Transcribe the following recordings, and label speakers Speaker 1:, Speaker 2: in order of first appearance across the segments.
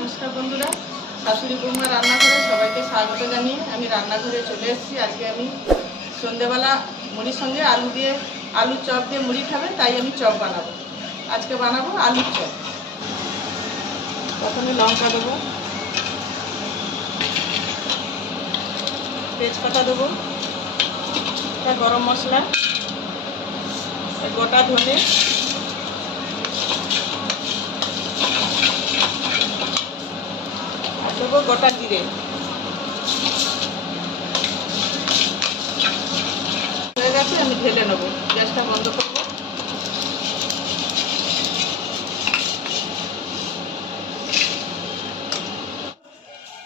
Speaker 1: নমস্কার বন্ধুরা। শাশুড়ি বৌমা রান্নাঘরে সবাইকে স্বাগত জানিয়ে আমি রান্নাঘরে চলে এসেছি। আজকে আমি সন্ধেবেলা মুড়ির সঙ্গে আলু দিয়ে, আলুর চপ দিয়ে মুড়ি খাবে, তাই আমি চপ বানাবো। আজকে বানাবো আলুর চপ। প্রথমে লঙ্কা দেবো। তেজপাতা দেবো। গরম মশলা। গোটা ধনে দেবো গোটা জিরে। হয়ে গেছে, আমি ঢেলে নেব। গ্যাসটা বন্ধ করব।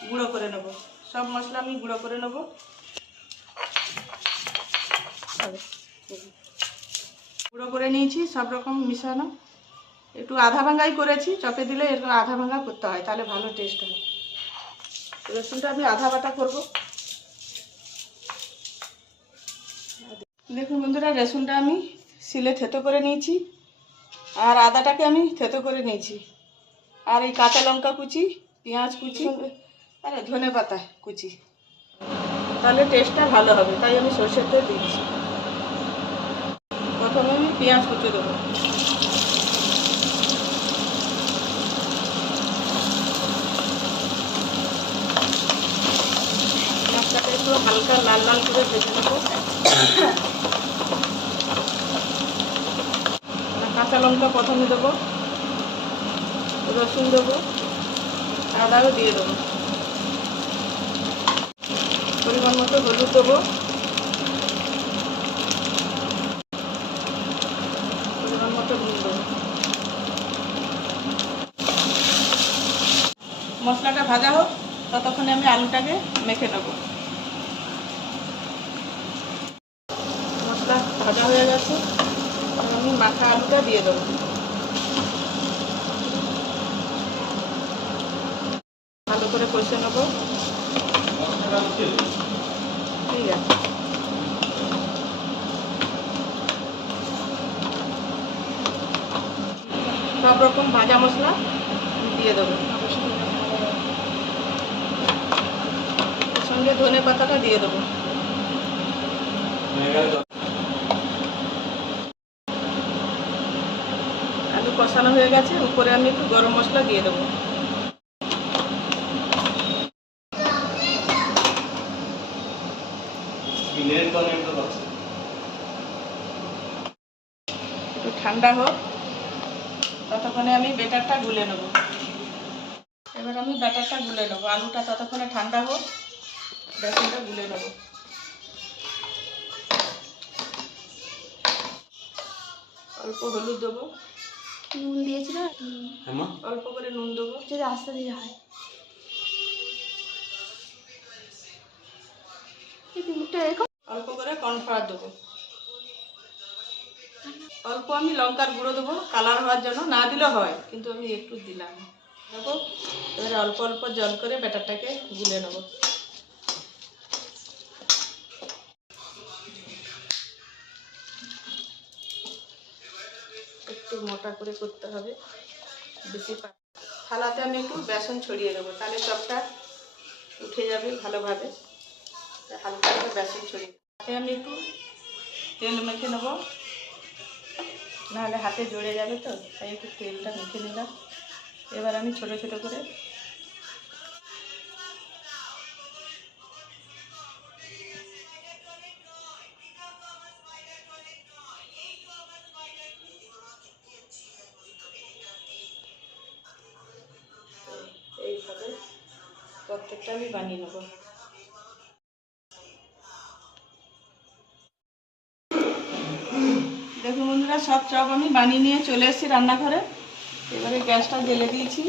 Speaker 1: গুঁড়ো করে নেব। সব মশলা আমি গুঁড়ো করে নেব। গুঁড়ো করে নিয়েছি, সব রকম মিশানো। একটু আধা ভাঙ্গাই করেছি, চপে দিলে এরকম আধা ভাঙ্গা করতে হয়, তাহলে ভালো টেস্ট হয়। রসুনটা আমি আধা বাটা করব। দেখুন বন্ধুরা, রসুনটা আমি শিলে থেতো করে নিয়েছি আর আদাটাকে আমি থেতো করে নিয়েছি। আর এই কাঁচা লঙ্কা কুচি, পেঁয়াজ কুচি আর ধনে পাতা কুচি। তাহলে টেস্টটা ভালো হবে, তাই আমি সর্ষের তেল দিচ্ছি প্রথমে আমি পেঁয়াজ কুচি দেবো। একটু হালকা লাল লাল করে ভেজে নেব। কাঁচা লঙ্কা প্রথমে দেবো, রসুন দেবো আদাও দিয়ে দেবো। পরিমাণ মতো হলুদ দেবো। পরিমাণ মতো দেবো। মশলাটা ভাজা হোক, ততক্ষণে আমি আলুটাকে মেখে নেব মশলা ভাজা হয়ে গেছে। আমি মাথা আলুটা দিয়ে দেবো। ভালো করে কষে নেব। ঠিক আছে। সব রকম ভাজা মশলা দিয়ে দেবো। সঙ্গে ধনে পাতাটা দিয়ে দেবো আলু কষানো হয়ে গেছে, উপরে আমি একটু গরম মশলা দিয়ে দেবো। একটু ঠান্ডা হোক, ততক্ষণে আমি বেটারটা গুলে নেব। এবার আমি ব্যাটারটা গুলে নেব, আলুটা ততক্ষণে ঠান্ডা হোক, বেসনটা গুলে নেব। অল্প হলুদ দেবো।
Speaker 2: নুন দিয়েছি না
Speaker 1: অল্প করে নুন দেবো।
Speaker 2: যদি আস্তে দিয়ে হয়।
Speaker 1: অল্প করে কর্নফ্লাওয়ার দেবো। অল্প আমি লঙ্কার গুঁড়ো দেবো কালার হওয়ার জন্য। না দিলেও হয় কিন্তু আমি একটু দিলাম। দেবো। এবারে অল্প অল্প জল করে ব্যাটারটাকে গুলে নেব। একটু মোটা করে করতে হবে। বেশি থালাতে আমি একটু বেসন ছড়িয়ে দেবো। তাহলে চপটা উঠে যাবে ভালোভাবে। হালকা করে বেসন ছড়িয়ে। হাতে আমি একটু তেল মেখে নেব। নাহলে হাতে জড়ে যাবে তো, তাই একটু তেলটা মেখে নিলাম। এবার আমি ছোট ছোট করে প্রত্যেকটা আমি বানিয়ে নেব। দেখুন বন্ধুরা, সব চপ আমি বানিয়ে নিয়ে চলে এসেছি রান্নাঘরে। এবারে গ্যাসটা জ্বেলে দিয়েছি।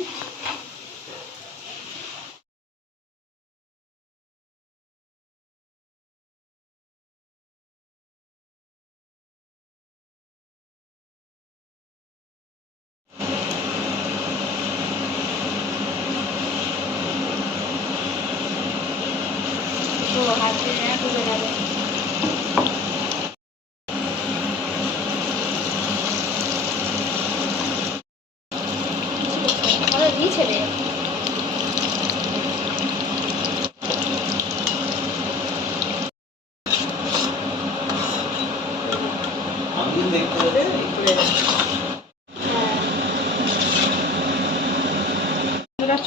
Speaker 1: করে দিই ছেড়ে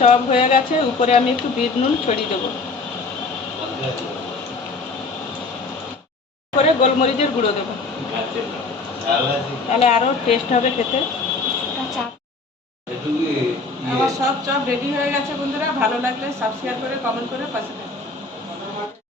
Speaker 1: চপ হয়ে গেছে উপরে আমি একটু বিট নুন ছড়িয়ে দেবো। উপরে গোলমরিচের গুঁড়ো দেবো। তাহলে আরও টেস্ট হবে খেতে। সব চপ রেডি হয়ে গেছে বন্ধুরা ভালো লাগলে সাবস্ক্রাইব করে কমেন্ট করে পাশে।